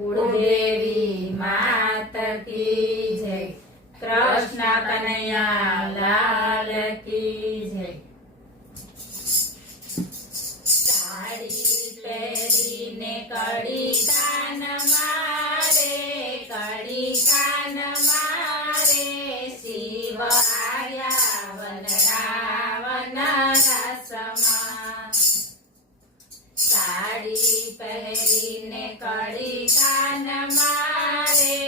कुलदेवी मात की जय। कृष्ण कन्हैया लाल की जय। साड़ी पहरीने कड़ी कान मारे, कड़ी कान मारे, शिव आया वन रावण रसमा। साड़ी पहरीने कड़ी कान मारे,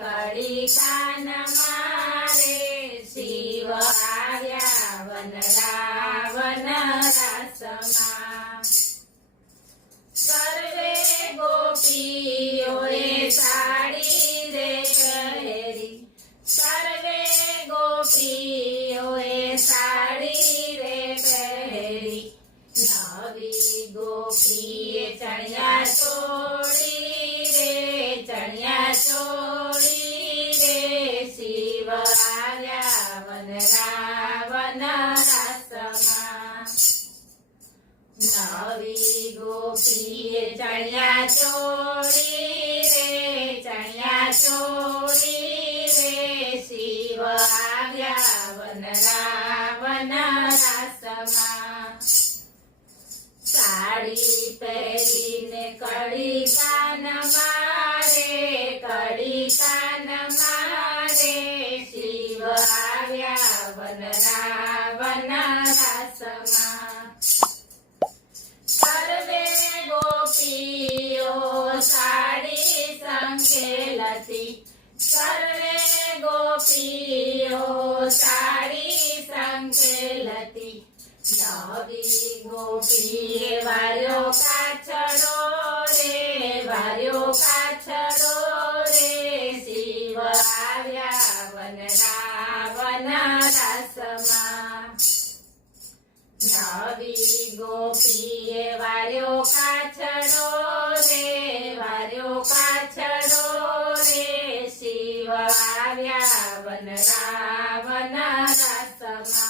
कड़ी कान मारे, शिव आया वन रावण रसमा। सर्वे गोपीओए साड़ी रे पहरी, सर्वे गोपीओए साड़ी रे पहरी, नवी गोपीए चणिया चोड़ी रे, चणिया चोड़ी रे, शिव आया वन रावण रसमा। नवी गोपीए चणिया चोड़ी रे, चणिया चोड़ी रे, शिव आया वन रावण रसमा। साड़ी पहरीने कड़ी कान मारे, कड़ी कान मारे, शिव आया वन रावण रसमा। सर्वे गोपीओ साड़ी संकेलती, सर्वे गोपीओ साड़ी संकेलती, नवी गोपीए वार्यो काछड़ो रे, वार्यो काछड़ो रे, शिव आया वन रावण रसमा। नवी गोपीए वार्यो काछड़ो रे, वार्यो काछड़ो रे, शिव आया वन रावण रसमा।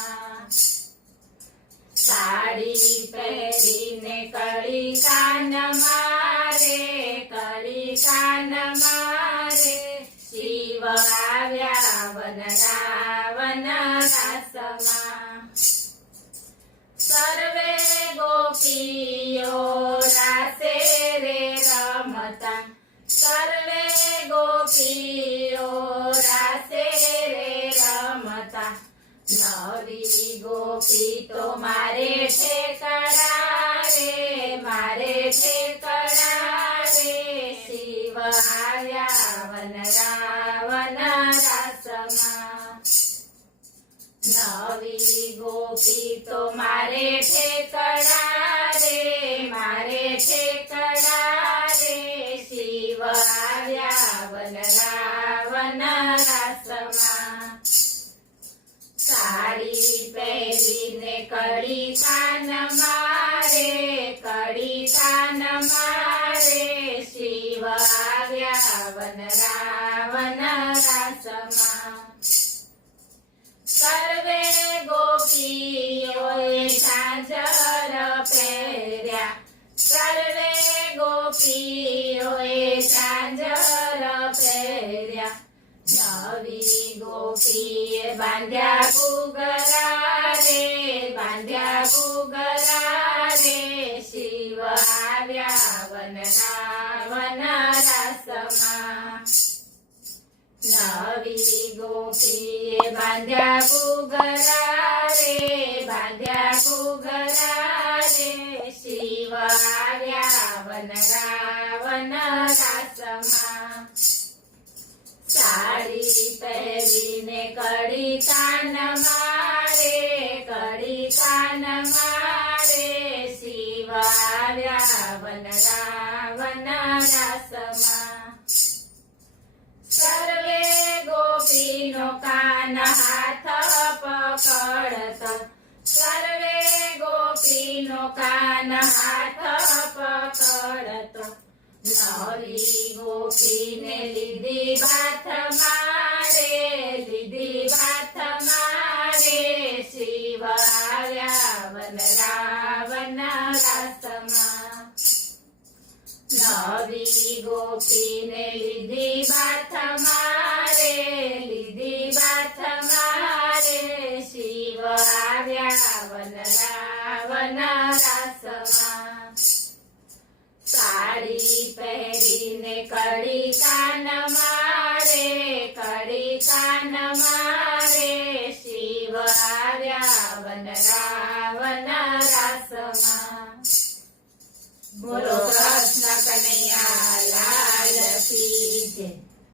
साड़ी पहरीने कड़ी कान मारे, कड़ी कान मारे, शिव आया वन रावण रसमा। सर्वे गोपीओ रासे रे रमता, सर्वे गोपीओ रासे रे रमता, नवी गोपी तो मारे ठेकड़ा रे, मारे ठेकड़ा रे, शिव आया वन रावण रसमा। नवी गोपी तो मारे ठेकड़ा रे, मारे ठेकड़ा रे, शिव आया वन रावण रसमा। साड़ी पहरीने कड़ी कान मारे, कड़ी कान मारे, शिव आया वन रावण रसमा। सर्वे गोपीओए झांझर पहर्या, सर्वे गोपीओए झांझर पहर्या, नवी गोपीए बांध्या घूघरा रे, बांध्या घूघरा रे, शिव आया वन रावण रसमा। नवी गोपीए बांध्या घूघरा रे, बांध्या घूघरा रे, शिव आया वन रावण रसमा। साड़ी पहरीने कड़ी कान मारे, कड़ी कान मारे, शिव आया वन रावण रसमा। सर्वे गोपीनो कान हाथ पकड़त, सर्वे गोपीनो कान हाथ पकड़त, नवी गोपीने લીધી બાથ મારે, લીધી બાથ મારે, શિવ આવ્યા વન રાવણ રસમાં। નવી ગોપીને લીધી બાથ મારે, લીધી બાથ મારે, શિવ આવ્યા વન રાસમાં. સાડી પહેરીને કડી કાન મારે, કડી કાન મારે, શિવ આવ્યા વન